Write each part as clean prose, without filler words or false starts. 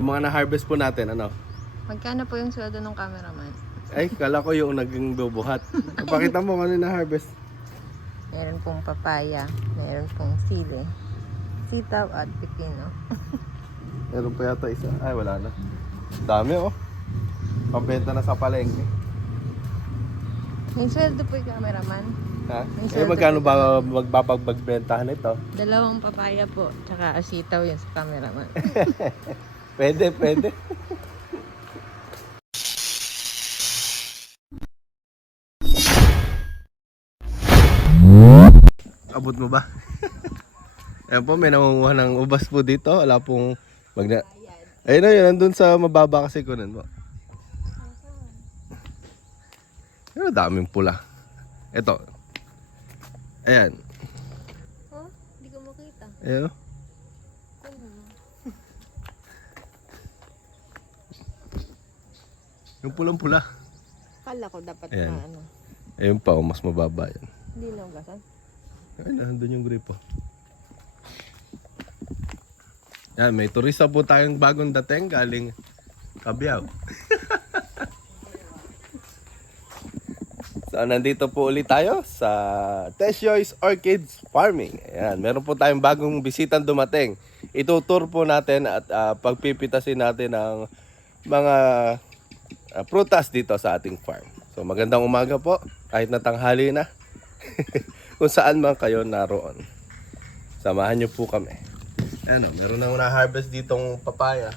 Yung mga na-harvest po natin, ano? Magkano po yung sweldo ng cameraman? Ay, kala ko yung naging bubuhat. Pakita mo kung ano na-harvest. Meron pong papaya, meron pong sili, sitaw at pipino. Meron pa yata isa. Ay, wala na. Dami, oh. Pambenta na sa palengke. Yung sweldo po yung cameraman. Ha? May Eh, sweldo magkano po ba magbabagbentahan ito? 2 papaya po, tsaka sitaw yun sa cameraman. Pwede, pwede. Abot mo ba? Ayan po, may nangunguha ng ubas po dito. Wala pong ayun na yun, nandun sa mababa kasi kunin mo. Pero daming pula. Ito. Ayan. Oh, hindi ko makita. Ayan o. Yung pulang-pula. Kala ko dapat Ayan. na ano. Ayun pa, oh, mas mababa yan. Hindi na ugasan. Ayun, nandun yung gripo. Yan, may turista po tayong bagong dating galing Cabiao. So, nandito po ulit tayo sa Tesyoy's Orchids Farming. Ayan, meron po tayong bagong bisitang dumating. Itutur po natin at pagpipitasin natin ang mga prutas dito sa ating farm. So, magandang umaga po, kahit na tanghali na. Kung saan man kayo naroon. Samahan niyo po kami. Ayan o, meron na na-harvest ditong papaya.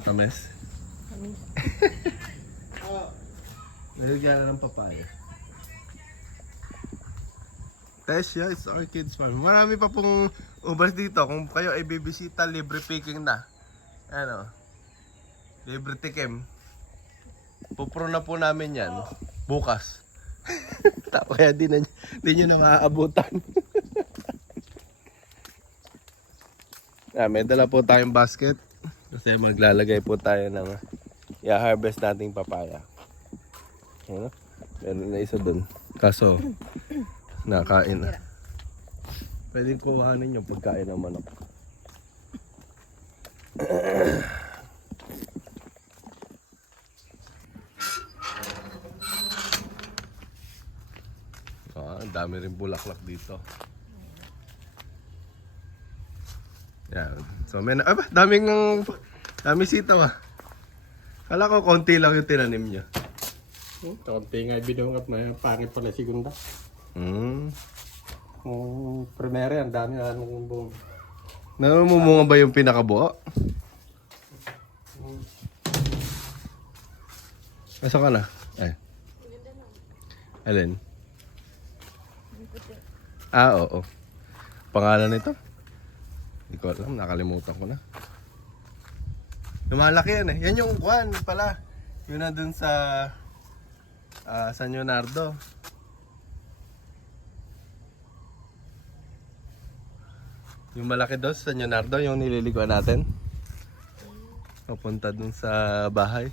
Tamis. Tamis. Nalagyan na ng papaya. Tesyoy's Orchids Farm. Marami pa pong ubas dito. Kung kayo ay bibisita, libre picking na. Ano? Libre tikim. Pupro na po namin yan. Bukas. Kaya di nyo na maaabutan. May dala po tayong basket. Kasi maglalagay po tayo ng i-harvest nating papaya. Ano? Meron na isa dun. Kaso, nakain na. Pwedeng kuhanin yung pagkain ng manok. Ang dami rin bulaklak dito. Yan. So, daming sitaw ah. Kala ko konti lang yung tinanim niya. Kaunti nga binungat na pangit pala segunda. Kung primary, ang dami na nung buong. Namumunga ba yung pinakabuo? Asa ka na? Ay. Alin? Oo. Pangalan nito? Hindi ko alam, nakalimutan ko na. Lumalaki yan eh. Yan yung kwan pala. Yun na dun sa San Leonardo. Yung malaki doon sa San Leonardo, yung nililiguan natin. Papunta dun sa bahay.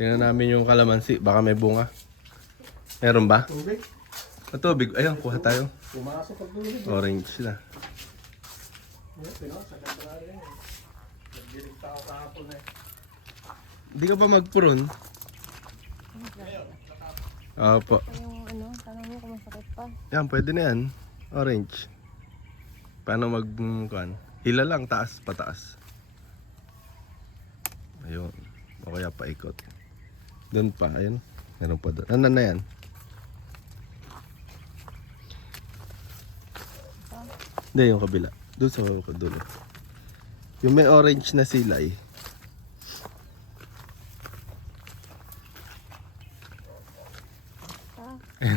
Tingnan namin yung kalamansi, baka may bunga. Meron ba? Tubig? Tubig. Ayun, kuha tayo. Pumasok ang tubig. Orange na. Hindi ka pa mag-prune? Opo. Yung ano, tanong mo kung masakit pa. Yan, pwede na yan. Orange. Paano mag-kuhan? Hila lang, taas, pataas. Ayun. O kaya paikot. Doon pa, ayun. Meron pa doon. Ano na yan? Hindi, yung kabila. Doon sa dulo. Yung may orange na silay.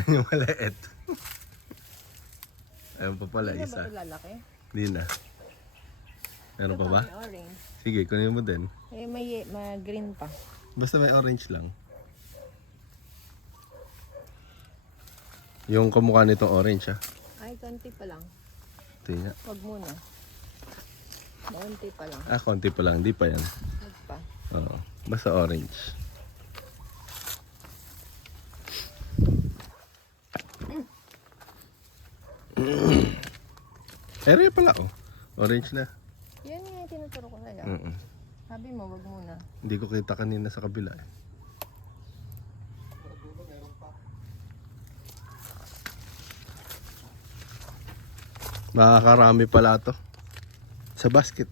Yung maliit. Ayun pa pala Hindi na isa. ba ito lalaki? Hindi na. Meron pa ba? May orange. Sige, kunin mo din. Eh, may green pa. Basta may orange lang. Yung kamukha nitong orange ah. Ay, konti pa lang. Tingnan. Wag muna. Konti pa lang. Konti pa lang. Di pa yan. Wag pa. Oo. Basta orange. Area pala oh. Orange na. Yan nga yung tinuturo ko sa'yo. Mm. Sabi mo, wag muna. Hindi ko kita kanina sa kabila eh. Makakarami pala to sa basket.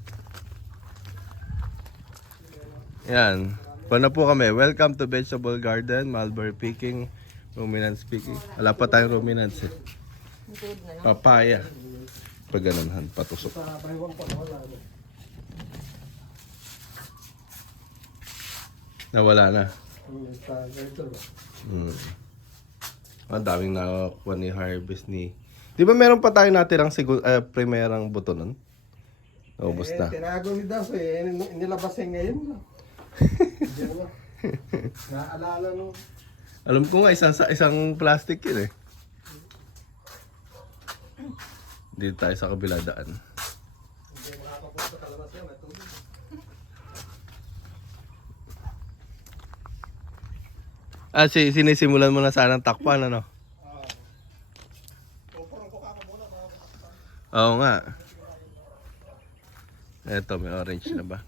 Yan. Paano po kami? Welcome to Vegetable Garden, Mulberry picking, ruminants picking. Wala pa tayong ruminants eh. Include na lang. Papaya. Pag ganun, patusok. Nawala na. Ang daming nakakuha ni harvest ni... Di ba meron pa tayo natirang primerang buto nun? Naubos na. Tinago ni Daso eh. Nilabas eh ngayon lang. Naalala no. Alam ko nga, isang plastic yun eh. Dito tayo sa kabila daan. Hindi makakapunta sa kalamas yan. Matulog. Sinisimulan mo na sanang takpan, ano? Oo nga. Eto, may orange na ba?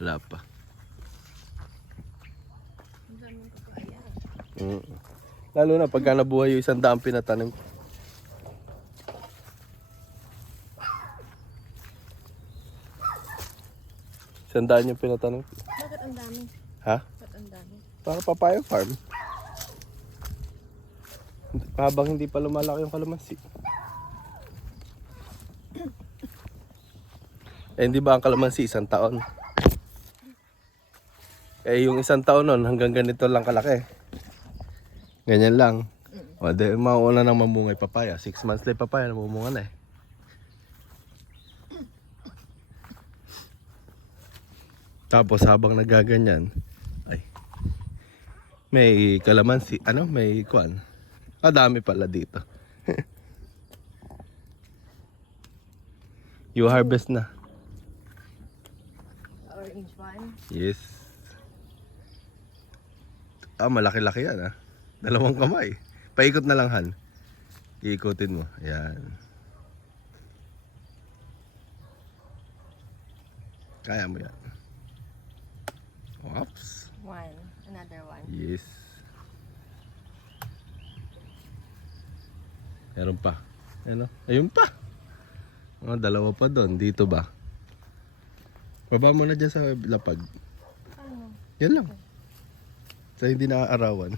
Wala pa. Lalo na pagka nabuhay yung 100 pinatanim. Sandaan yung pinatanim. Bakit ang dami? Ha? Bakit ang dami? Para papaya farm. Habang hindi pa lumalaki yung kalamansi. Eh, hindi ba ang kalamansi 1 taon? Eh, yung 1 taon nun, hanggang ganito lang kalaki. Ganyan lang. O, di, mauuna nang mamungay papaya. 6 months lang papaya, namumunga na eh. Tapos habang nagaganyan, ay, may kalamansi, may kuan. Dami pala dito. You harvest na. Orange one. Yes. Malaki-laki yan 2 kamay. Paikot na lang, Han. Iikutin mo. Ayan. Kaya mo yan. Oops. One. Another one. Yes. Meron pa. Ano? Ayun pa. 2 pa doon. Dito ba? Baba mo na dyan sa lapag. Ano? Yan lang. Sa hindi naaarawan.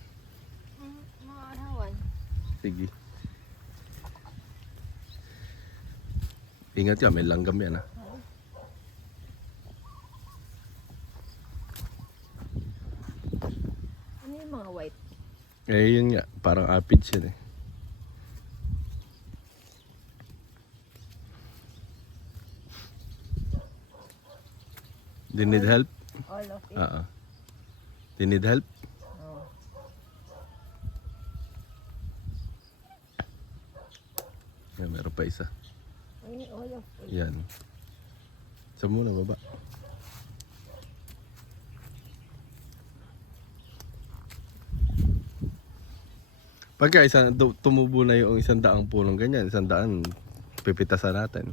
Mga arawan. Sige. Ingat ka, may langgam yan Ano yung mga white? Eh yun nga, parang aphids yan eh. Do you need help? All of it? Do you need help? No. Yan, meron pa isa. Ay, all of it. Yan. Sa muna, baba. Pagka tumubo na yung 100 punong ganyan, 100 pipitasan natin.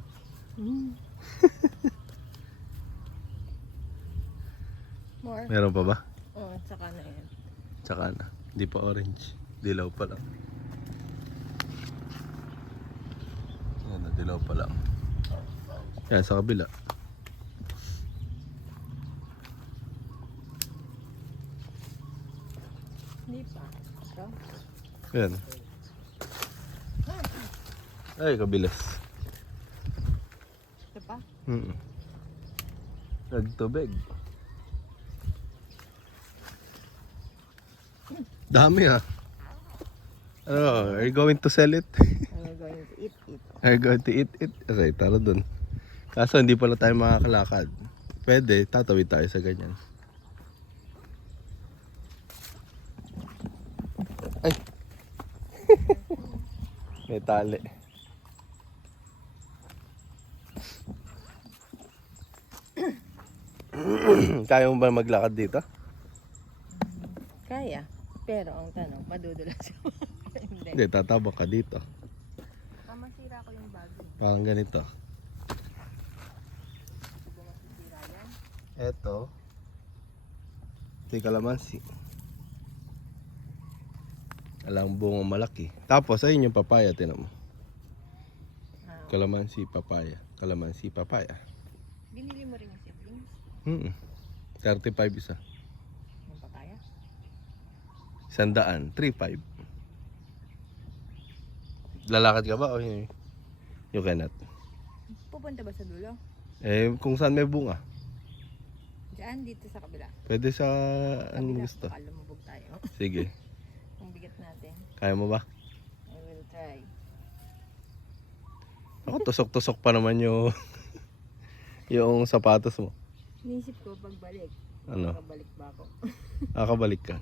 More? Meron pa ba? Oo, tsaka na yan. Tsaka na. Hindi pa orange. Dilaw pa lang. Yan, dilaw pa lang. Yan, sa kabila. Hindi pa. Ito? Yan. Ay, kabilis. Ito pa? Nagtubig. Dami Ano, are you going to sell it? I'm going to eat it. Are you going to eat it? Okay, tara dun. Kaso hindi pala tayo makakalakad. Pwede, tatawid tayo sa ganyan. Ay! May tali. Kaya mo ba maglakad dito? Kaya. Pero ang tanong, madudulas siya. Hindi. Hindi, tatabak ka dito. Masira ko yung bago. Parang ganito. Eto. Ito yung kalamansi. Alang bunga malaki. Tapos ayun yung papaya, tinan mo. Kalamansi, papaya. Kalamansi, papaya. Binili mo rin yung siblings? 35 isa. Yung papaya? 100, 3.5. Lalakad ka ba o yun? You cannot. Pupunta ba sa dulo? Eh, kung saan may bunga. Diyan, dito sa kabila. Pwede sa anong Kabila, gusto. baka lumubog tayo. Sige. Ang bigat natin. Kaya mo ba? I will try. Ako, tusok-tusok pa naman yung yung sapatos mo. Inisip ko pagbalik. Ano? Makabalik ba ako? Nakabalik ka.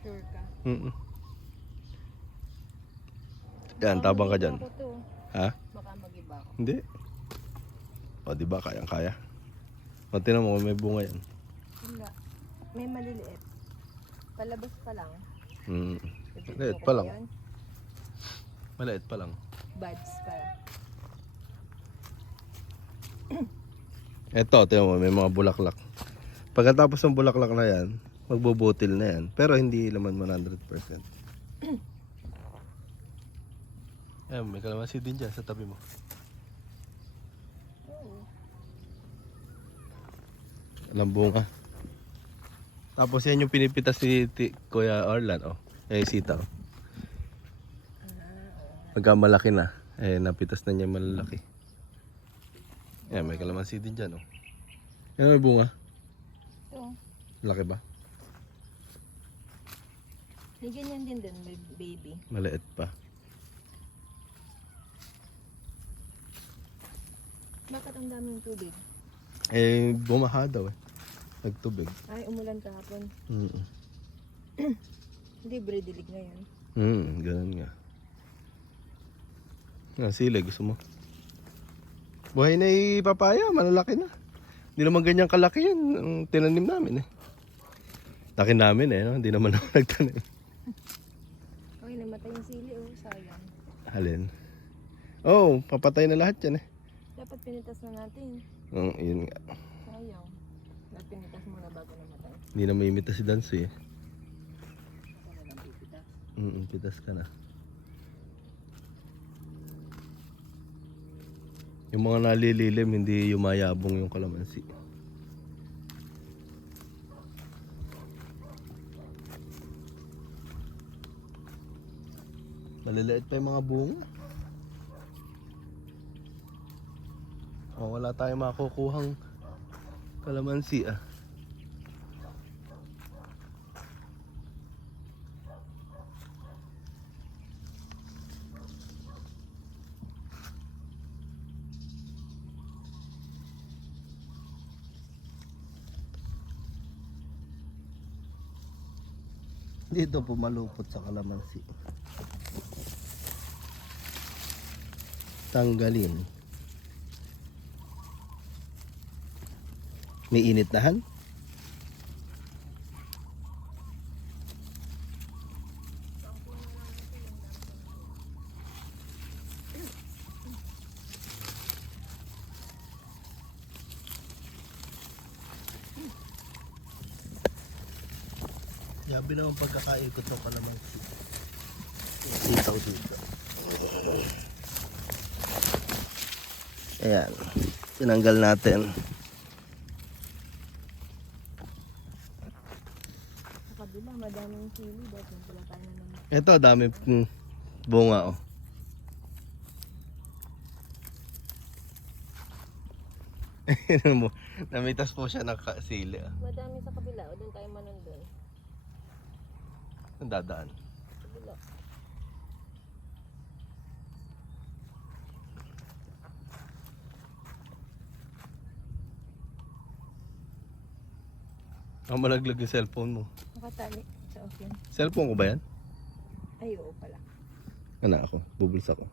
Sure ka? Yan, tabang ka dyan. Ako to. Ha? Baka mag-iba ako. Hindi. O, di ba? Kayang-kaya. O, tinan mo, may bunga yan. Wala. May maliliit. Palabas pa lang. Maliit pa lang. Maliit pa lang. Buds pa. Eto, tinan mo, may mga bulaklak. Pagkatapos ng bulaklak na yan, magbubutil na yan. Pero hindi naman 100%. Ayan, may kalamansi din dyan sa tabi mo. Alam bunga. Tapos yan yung pinipitas ni Kuya Orlan, oh. Eh, sitaw. Pagka malaki na, eh, napitas na niya malalaki. Ayan, may kalamansi din dyan, oh. Yan may bunga. Ito. Laki ba? May ganyan din dun, baby. Maliit pa. Bakit ang daming tubig? Eh, bumaha daw eh. Nagtubig. Ay, umulan kahapon. Libre dilig ngayon. Ganun nga. Sili, gusto mo? Buhay na papaya, malalaki na. Hindi naman ganyan kalaki yan. Ang tinanim namin eh. Laki namin eh, no? Hindi naman ako nagtanim. Okay, namatay yung sili, oh. Sayang. Alin? Oh, papatay na lahat yan eh. Dapat pinitas na natin. Yun nga. Sayang. Dapat pinitas muna bago namatay. Hindi na maimita si Dancy eh. Ako na lang pipitas. Pitas ka na. Yung mga nalililim, hindi yumayabong yung kalamansi. Maliliit pa yung mga bunga. Oh, wala tayong makukuhang kalamansi ah. Dito po malupot sa kalamansi. Tanggalin. May init na han? Yabi naman pagkakain ko ito kalamansi. Sitaw dito. Ayan. Tinanggal natin. Sa kabila, madaming sili. Dahil pala tayo na naman. Ito, dami bunga oh. Namitas po siya ng sili ah. Madami sa kabila. O doon tayo manundun. Ang dadaan. Kabila. Ang malaglag yung cellphone mo. Nakatali sa open. Cellphone ko ba yan? Ay, oo pala. Ano ako? Bubulsa ko.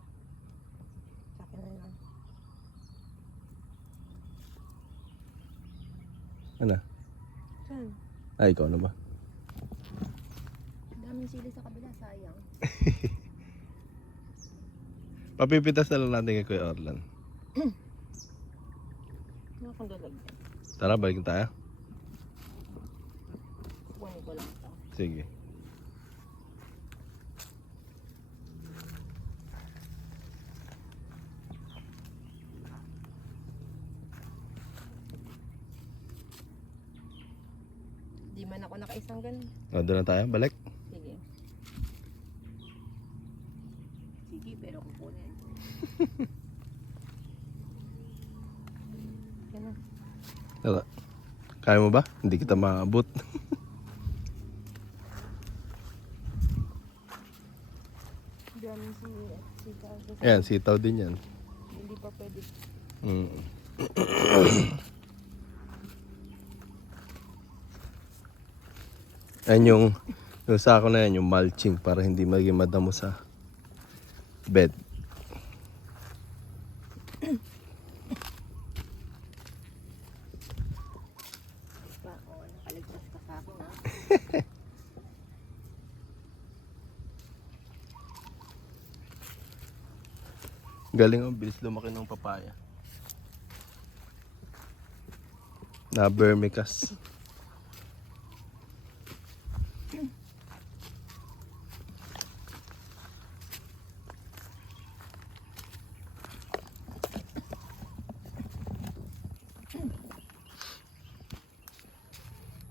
Sa akin na lang. Ano? Saan? Ay, ikaw na ba? Daming sili sa kabila. Sayang. Papipitas na lang natin kay Kuya Orlan. Ano akong lalagyan? Tara, balik tayo. Kunin ko lang ito. Sige. Di man ako nakaisang ganun. O, doon na tayo. Balik. Sige. Sige, pero kukunin. Yan na. Tara. Kaya mo ba? Hindi kita maabot. Daming sitaw. Ayan, sitaw din yan. Hindi pa pwede. Mm. Ayan yung sako na yan, yung mulching para hindi maging madamo sa bed. Pa, oh, nakaligtas ka sa akin, ha? Galing ang bilis lumaki ng papaya. Na vermicast.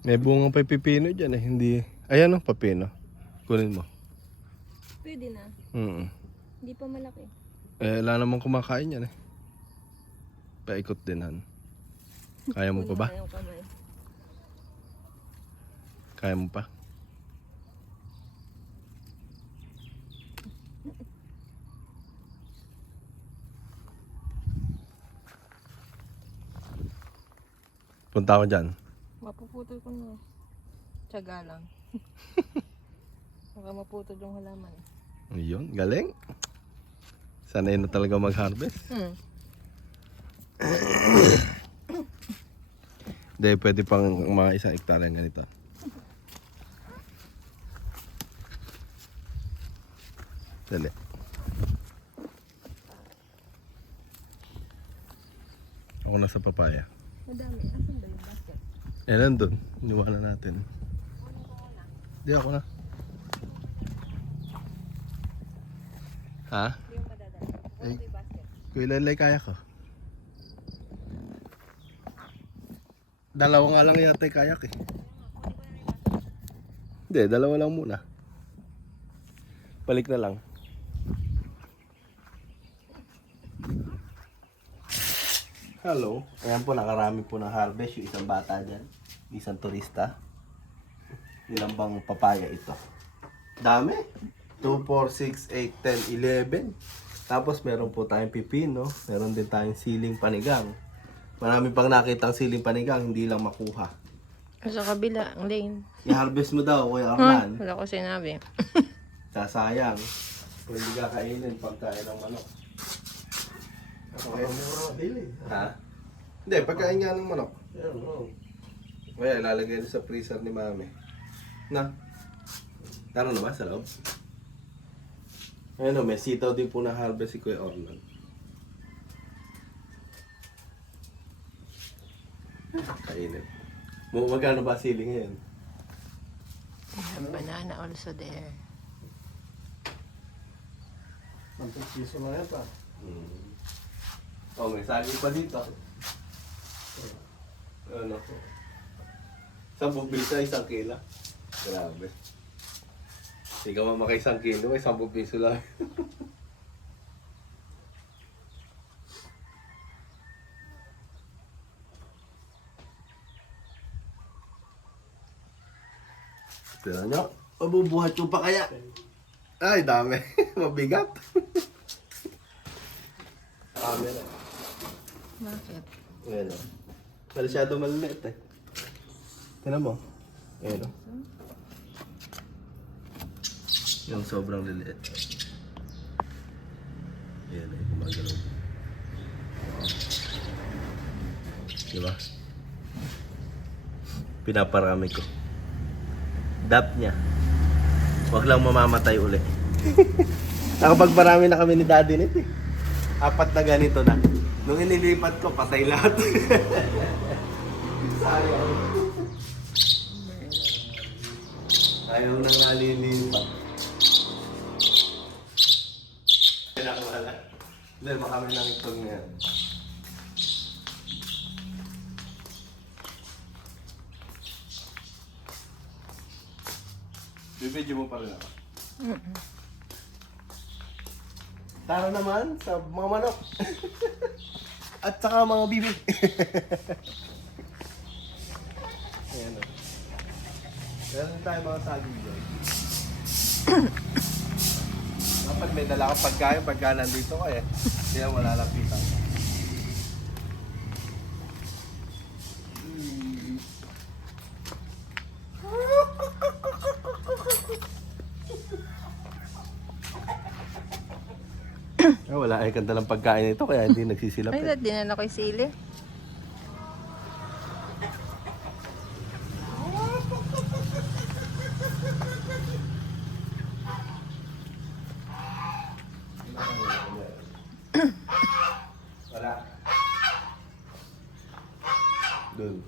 May bunga pa yung pipino dyan eh. Hindi. Ayan o, papino. Kunin mo. Pwede na. Hindi pa malaki. Eh, wala namang kumakain yan eh. Paikot din han. Kaya mo pa ba? Kunin ko na yung kamay. Kaya mo pa? Punta ako dyan. Mapuputol ko na. Tiyaga lang. Baka maputol yung halaman. Ayun, galing. Sanay na talaga mag-harvest. Hindi, pwede pang mga 1 hektarya ganito. Dali. Ako na sa papaya. Madami. Asan ba yung basket? Eh, nandun. Iniwanan natin. Di ako na. Ha? Hindi yung madadala. Ay. Ito yung basket. Kuya Lalay, kaya ko. Dalawa nga lang yata yung kayak eh. Hindi, dalawa lang muna. Balik na lang. Hello. Ayan po, nakarami po ng harvest yung isang bata dyan. Isang turista. Ilang bang papaya ito? Dami. 2, 4, 6, 8, 10, 11. Tapos meron po tayong pipino. Meron din tayong siling panigang. Marami pang nakitang siling panigang, hindi lang makuha. Sa kabila, ang lane. I-harvest mo daw, Kuya Arman. Wala ko sinabi. Sasayang. Kung hindi ka kainin, pagkain ng manok. Okay. Ha? Hindi, pagkain nga ng manok. Kaya lalagay sa freezer ni Mami. Na? Tara na ba sa loob? Ayun o, may sitaw din po na harvest si Kuya Orlan. Kainin. Magkano ba sili ngayon? Banana also there. Piso na yata. Oh, may saging pa dito. Ano? 10 piso, 1 kilo. Grabe. Hindi ka mamaka 1 kilo, 10 piso lang. Tira nyo, mabubuhat yung pa kaya. Ay, dami. Mabigat. Camera. Bakit? Ayan o. Masyado maliliit eh. Tignan mo. Ayan o. Yung sobrang liliit. Ayan eh, gumagalaw. Diba? Pinaparami ko. Dap niya. Huwag lang mamamatay uli. Nakapagparami na kami ni Daddy nito eh. Apat na ganito na. Nung inilipat ko, patay lahat. Sayang. Ayaw nang nalilipat. Pinakawala. Hindi, makami lang itong yan. Bibidyo mo pa rin ako. Tara naman sa mga manok. At saka mga bibi. Ayan o. Meron tayo mga saging doon. Kapag may dala kang pagkain, pagka nandito ka eh. Hindi na malalapitan. Wala ay kanta lang pagkain ito kaya hindi nagsisilap. Ay, dinala ko yung sili. Wala. Doon.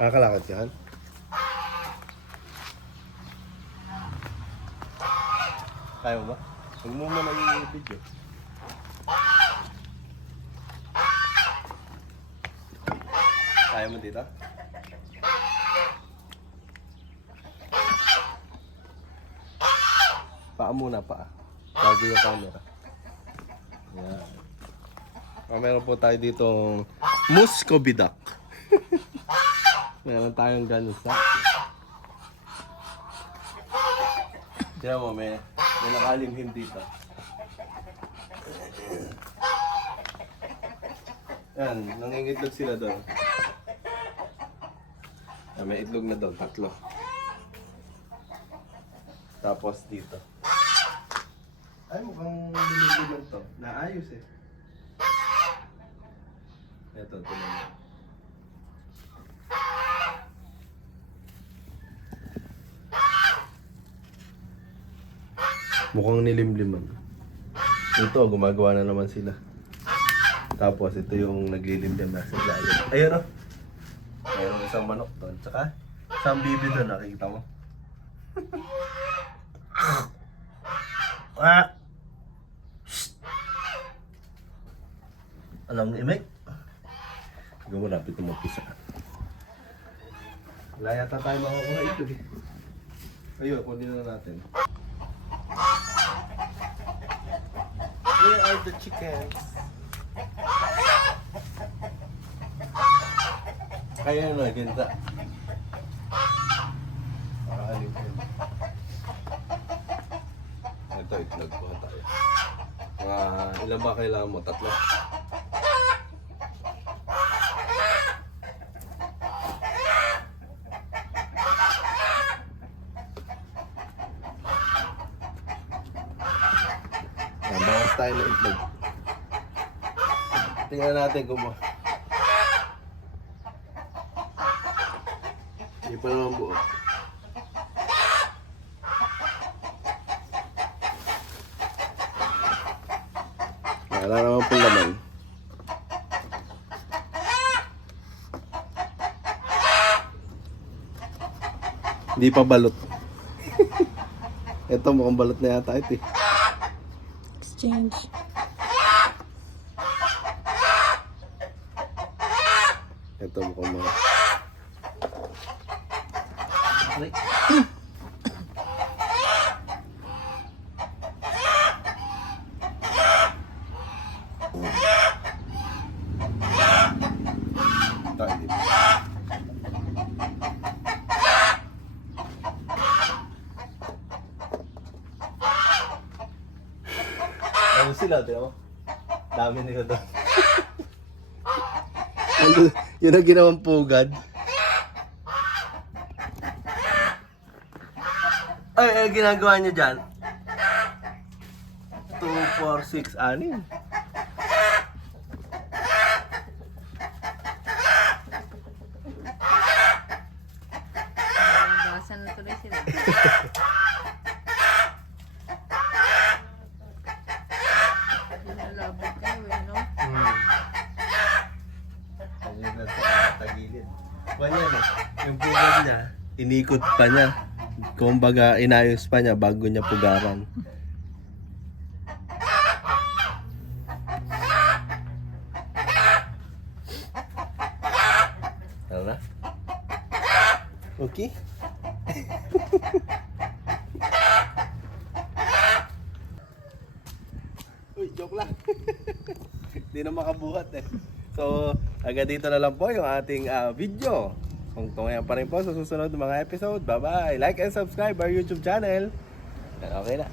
Nakakalakad yan? Kaya mo ba? Huwag mo muna yung video. Kaya mo dito? Paa muna, paa. Bago yung camera. Yan. Meron po tayo ditong Muscovy duck. Meron tayong gansa. Tiyan mo, may nakalimhim dito. Yan, nangingitlog sila doon. May itlog na doon, 3. Tapos dito. Ay, mukhang nililiman to. Naayos eh. Ito, tuloy. Mukhang nilimliman. Ito, gumagawa na naman sila. Tapos, ito yung naglilimlim na sa ilalim. Ayun o. Mayroong isang manok doon. Tsaka, isang bibi doon, nakikita mo. Ah! Alam ni Imek? Huwag mo lapit na magpisa. Wala yata tayo makukuha ito eh. Ayun, kunin na natin. Where are the chickens? Kaya na, ganda. Pakaalim ko yun. Ito, itlog ko tayo. Ilan ba kailangan mo? 3? Bawas tayo ng itlog. Tingnan natin kung hindi pa naman buo. Wala naman pong laman. Hindi pa balot. Ito mukhang balot na yata ito eh. Exchange. Ito mukhang mga... Ay. Tayo dito. Ano sila, di ba? Dami nila doon. Yun ang ginawang pugad. Ay, ginagawa niyo dyan? 2, 4, 6, 6. Bawasan na tuloy sila. Ganyan eh. Yung pugad niya, inikot pa niya. Kumbaga, inayos pa niya bago niya pugaran. Ano na? Okay? Uy, joke lang. Hindi na makabuhat eh. So, hanggang dito na lang po yung ating video. Kung tungayan pa rin po sa susunod ng mga episode. Bye-bye! Like and subscribe our YouTube channel. Okay na.